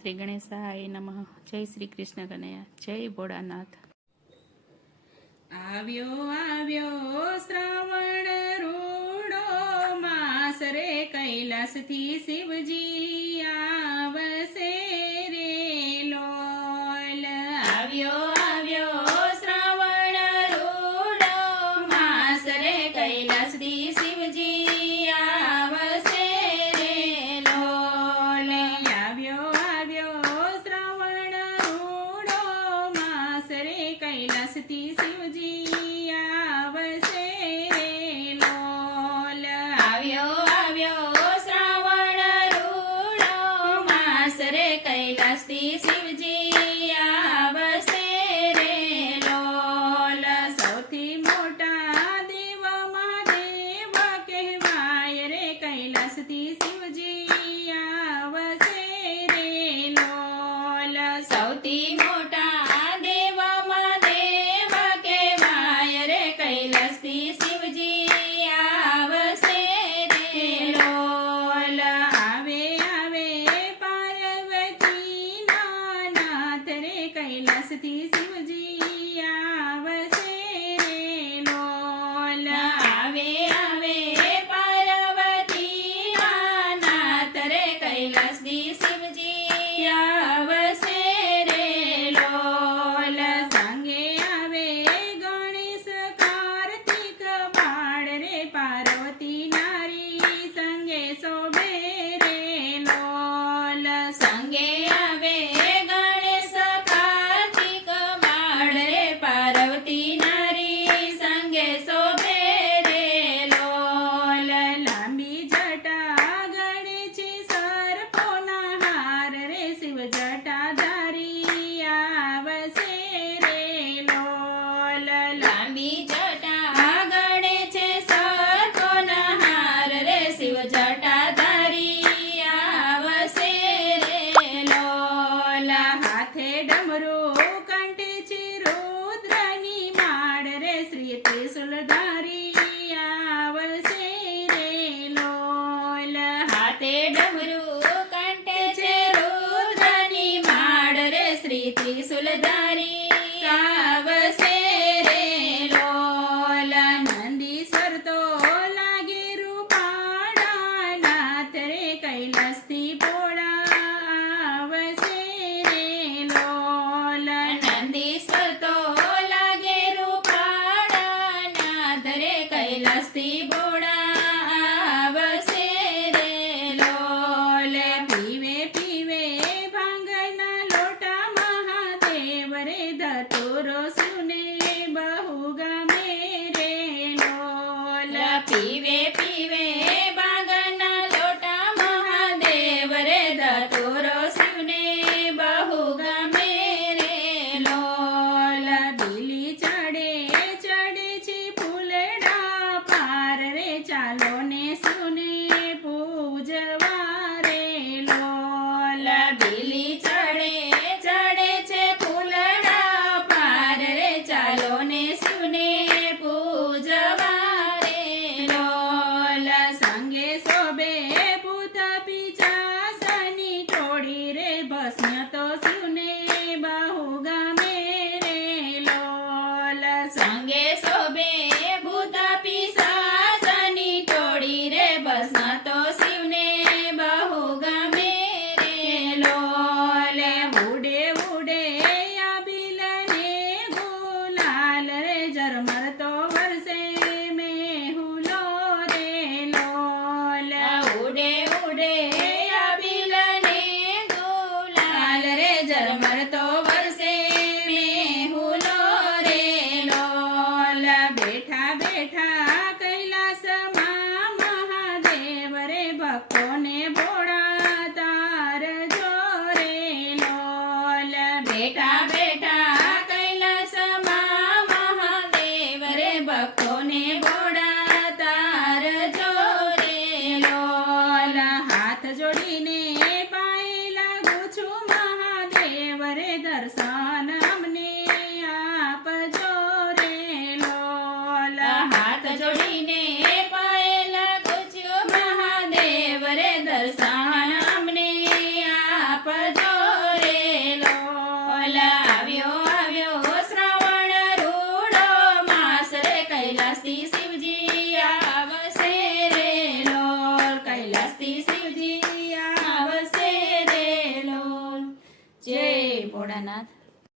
શ્રી ગણેશાય નમઃ. જય શ્રી કૃષ્ણ કનૈયા. જય ભોળાનાથ. આવ્યો આવ્યો શ્રાવણ રૂડો માસ રે, કૈલાસથી શિવજી આવશે રે લોલ. આવ્યો આવ્યો શ્રાવણ રૂડો માસ રે, કૈલાસથી શિવજી આવશે રે લોલ. આવ્યો આવ્યો શ્રાવણ રૂડો માસ રે, કૈલાસથી શિવજી આવશે રે લોલ. આવ્યો આવ્યો શ્રાવણ રૂડો માસ રે, કૈલાસથી શિવજી આવશે રે લોલ. સૌથી મોટા દેવ મહાદેવ કહેવાય રે, કૈલાસથી શિવજી આવશે રે લોલ. સૌથી મોટા દેવ મહાદેવ કહેવાય રે, કૈલાસથી શિવજી આવશે રે લોલ. આવે આવે પાર્વતીના નાથ રે, કૈલાસથી શિવજી આવશે રે લોલ. આવે આવે પાર્વતીના નાથ રે, કૈલાસથી શિવજી આવશે રે લોલ. સંગે આવે ગણેશ કાર્તિક બાળ રે, પાર્વતી નારી સંગે શોભે રે લોલ. સંગે આવે ગણેશ કાર્તિક બાળ રે, પાર્વતી નારી સંગે શોભે રે લોલ. લાંબી જટા ગળે છે સર્પોના હાર રે, શિવ જટાધારી આવશે રે લોલ. લાંબી જટા ગળે છે સર્પોના હાર રે, શિવ જટાધારી આવશે રે લોલ. હાથે ડમરું કંઠે છે રુદ્રની માળ રે, શ્રી ત્રિશુલધારી આવશે રે લોલ. હાથે ડમરું કંઠે છે રુદ્રની માળ રે, શ્રી ત્રિશુલધારી આવશે રે લોલ. નંદીશ્વર તો લાગે રૂપાળા નાથ રે, કૈલાસથી ભોળા આવશે રે લોલ. નંદીશ્વર તો લાગે રૂપાળા નાથ રે, કૈલાસથી ભોળા આવશે રે લોલ. પીવે પીવે ભાંગના લોટા મહાદેવ રે, ધતુરો શિવને બહુ ગમે રે લોલ. પીવે પીવે ભાંગના લોટા મહાદેવ રે, ધતુરો શિવને બહુ ગમે રે લોલ. બીલી ચડે ચડે છે ફૂલડા પાર રે, ચાલો ને શિવને પૂજવા રે લોલ. બીલી ચડે ચડે છે ફૂલડા પાર રે, ચાલો ને શિવને પૂજવા રે લોલ. સંગે શોભે ભૂત પિશાચની ટોળી રે, ભસ્મ તો શિવને બહુ ગમે રે લોલ. સંગે શોભે ભૂત પિશાચની ટોળી રે, ભસ્મ તો શિવને બહુ ગમે રે લોલ. ઉડે ઉડે આ બિલને ગુલાલ રે, ઝરમર તો વરસે મેહુલો રે લોલ. ઉડે ઉડે આ બિલને ગુલાલ રે, ઝરમર તો વરસે મેહુલો રે લોલ. બેઠા બેઠા કૈલાસમાં મહાદેવ રે, ભક્તોને ભોળા તાર જોરે લોલ. બેઠા બેઠા કૈલાસમાં મહાદેવ રે, ભોળાનાથ